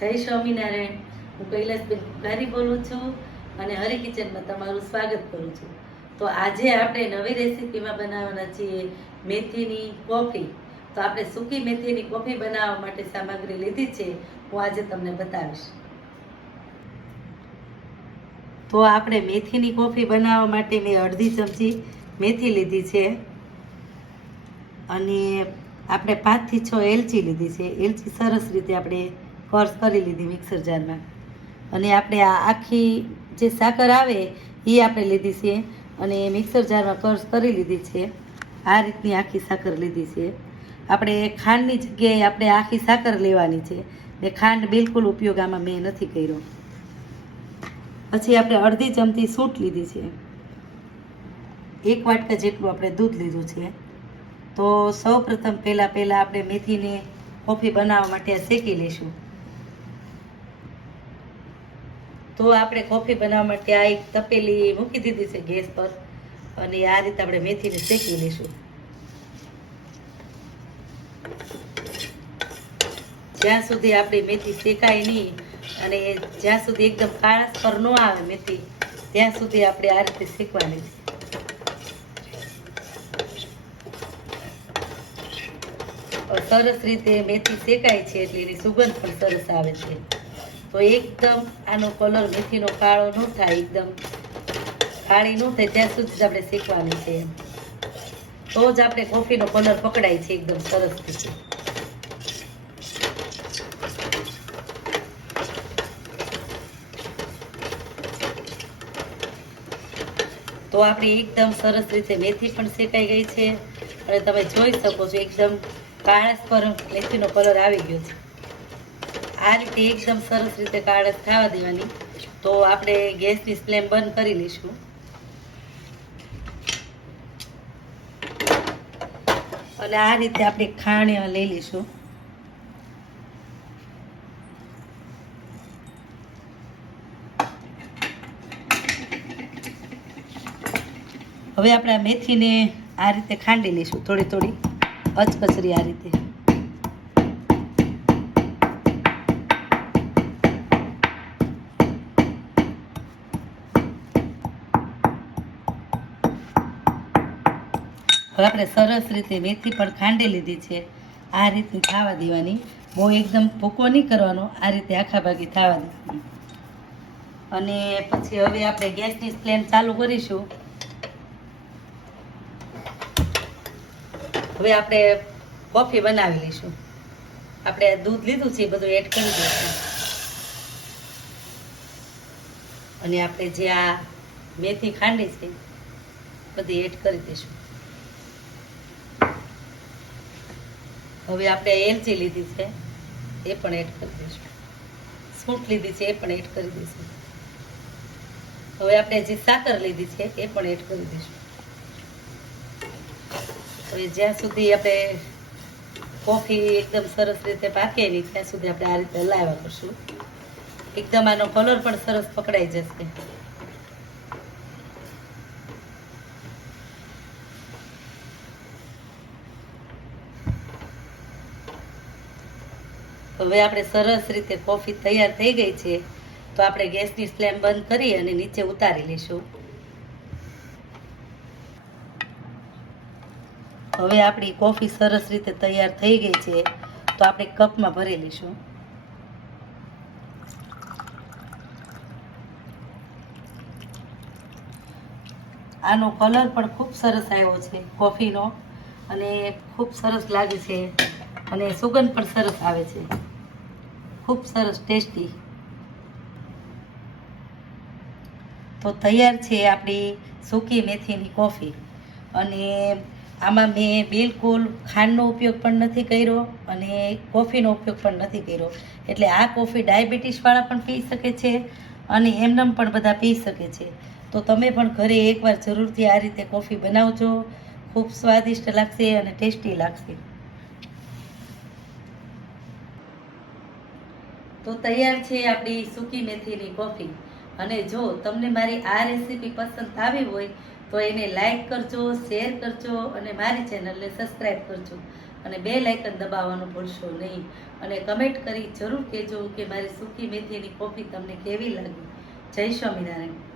જય સ્વામિનારાયણ. હું કૈલાસ ગારી બોલું છું અને હરી કિચનમાં તમારું સ્વાગત કરું છું. તો આજે આપણે નવી રેસીપીમાં બનાવવાના છીએ મેથીની કોફી. તો આપણે સૂકી મેથીની કોફી બનાવવા માટે સામગ્રી લીધી છે. હું આજે તમને બતાવીશ. તો આપણે મેથીની કોફી બનાવવા માટે મેં અડધી ચમચી મેથી લીધી છે. અને આપણે પાંચથી છ એલચી લીધી છે. એલચી સરસ રીતે આપણે કર્સ કરી લીધી મિક્સર જારમાં. અને આપણે આ આખી જે સાકર આવે, એ આપણે લીધી છે. અને મિક્સર જારમાં કર્સ કરી લીધી છે. આ રીતની આખી સાકર લીધી છે. આપણે ખાંડની જગ્યાએ આપણે આખી સાકર લેવાની છે. ને ખાંડ બિલકુલ ઉપયોગ આમાં મેં નથી કર્યો. પછી આપણે અડધી ચમચી સૂટ લીધી છે. એક વાટકા જેટલું આપણે દૂધ લીધું છે. તો સૌ પ્રથમ પહેલાં પહેલાં આપણે મેથીને કોફી બનાવવા માટે શેકી લઈશું. તો આપણે કોફી બનાવવા માટે આ એક તપેલી મૂકી દીધી છે ગેસ પર. અને આ રીતે આપણે મેથીને શેકી લઈશું. જ્યાં સુધી આપણી મેથી શેકાય નહીં અને જ્યાં સુધી એકદમ કાળસ પર ન આવે મેથી, ત્યાં સુધી આપણે આ રીતે શેકવાની છે. સરસ રીતે મેથી શેકાય છે એટલે એની સુગંધ પણ સરસ આવે છે. તો એકદમ આનો કલર મેથીનો કાળો ન થાય, એકદમ કાળી ન થાય, ત્યાં સુધી આપણે શેકવાની છે તો જ આપણે કોફીનો કલર પકડાય છે, એકદમ સરસ રીતે. તો આપણી એકદમ સરસ રીતે મેથી પણ શેકાઈ ગઈ છે. અને તમે જોઈ શકો છો, એકદમ કાળસ પર મેથીનો કલર આવી ગયો છે. આ રીતે એકદમ સરસ રીતે કાળસ થવા દેવાની. તો આપણે ગેસની ફ્લેમ બંધ કરી લઈશું. અને આ રીતે આપણે ખાણી લઈ લઈશું. હવે આપણે આ મેથીને આ રીતે ખાંડી લઈશું થોડી થોડી. અચકચરી આ રીતે. હવે આપણે સરસ રીતે મેથી પણ ખાંડી લીધી છે. આ રીતની થવા દેવાની. બહુ એકદમ ભૂકો નહીં કરવાનો, આ રીતે આખા ભાગી થવા દેવાની. અને પછી હવે આપણે ગેસની ફ્લેમ ચાલુ કરીશું. હવે આપણે કોફી બનાવી લઈશું. આપણે દૂધ લીધું છે બધું એડ કરી દઈશું. અને આપણે જે આ મેથી ખાંડી છે, બધી એડ કરી દઈશું. હવે આપણે એલચી લીધી છે, એ પણ એડ કરી દઈશું. સૂંઠ લીધી છે, એ પણ એડ કરી દઈશું. હવે આપણે જે સાકર લીધી છે, એ પણ એડ કરી દઈશું. હવે જ્યાં સુધી આપણે કોફી એકદમ સરસ રીતે પાકે નહીં, ત્યાં સુધી આપણે આ રીતે હલાવ્યા કરશું એકદમ આનો કલર પણ સરસ પકડાઈ જશે. હવે આપણે સરસ રીતે કોફી તૈયાર થઈ ગઈ છે, તો આપણે ગેસની ફ્લેમ બંધ કરી અને નીચે ઉતારી લઈશું. હવે આપણી કોફી સરસ રીતે તૈયાર થઈ ગઈ છે, તો આપણે કપમાં ભરી લઈશું. આનો કલર પણ ખૂબ સરસ આવ્યો છે, કોફીનો, અને ખૂબ સરસ લાગે છે, અને સુગંધ પણ સરસ આવે છે. ખૂબ સરસ ટેસ્ટી. તો તૈયાર છે આપણી સૂકી મેથીની કોફી. અને આમાં મેં બિલકુલ ખાંડનો ઉપયોગ પણ નથી કર્યો અને કોફીનો ઉપયોગ પણ નથી કર્યો. એટલે આ કોફી ડાયાબિટીસવાળા પણ પી શકે છે અને એમનેમ પણ બધા પી શકે છે. તો તમે પણ ઘરે એકવાર જરૂરથી આ રીતે કોફી બનાવજો. ખૂબ સ્વાદિષ્ટ લાગશે અને ટેસ્ટી લાગશે. તો તૈયાર છે આપણી સૂકી મેથીની કોફી. અને જો તમને મારી આ રેસીપી પસંદ આવી હોય, તો એને લાઈક કરજો, શેર કરજો અને મારી ચેનલને સબસ્ક્રાઈબ કરજો. અને બે લાઇકન દબાવવાનું ભૂલશો નહીં. અને કમેન્ટ કરી જરૂર કહેજો કે મારી સૂકી મેથીની કોફી તમને કેવી લાગી. જય સ્વામિનારાયણ.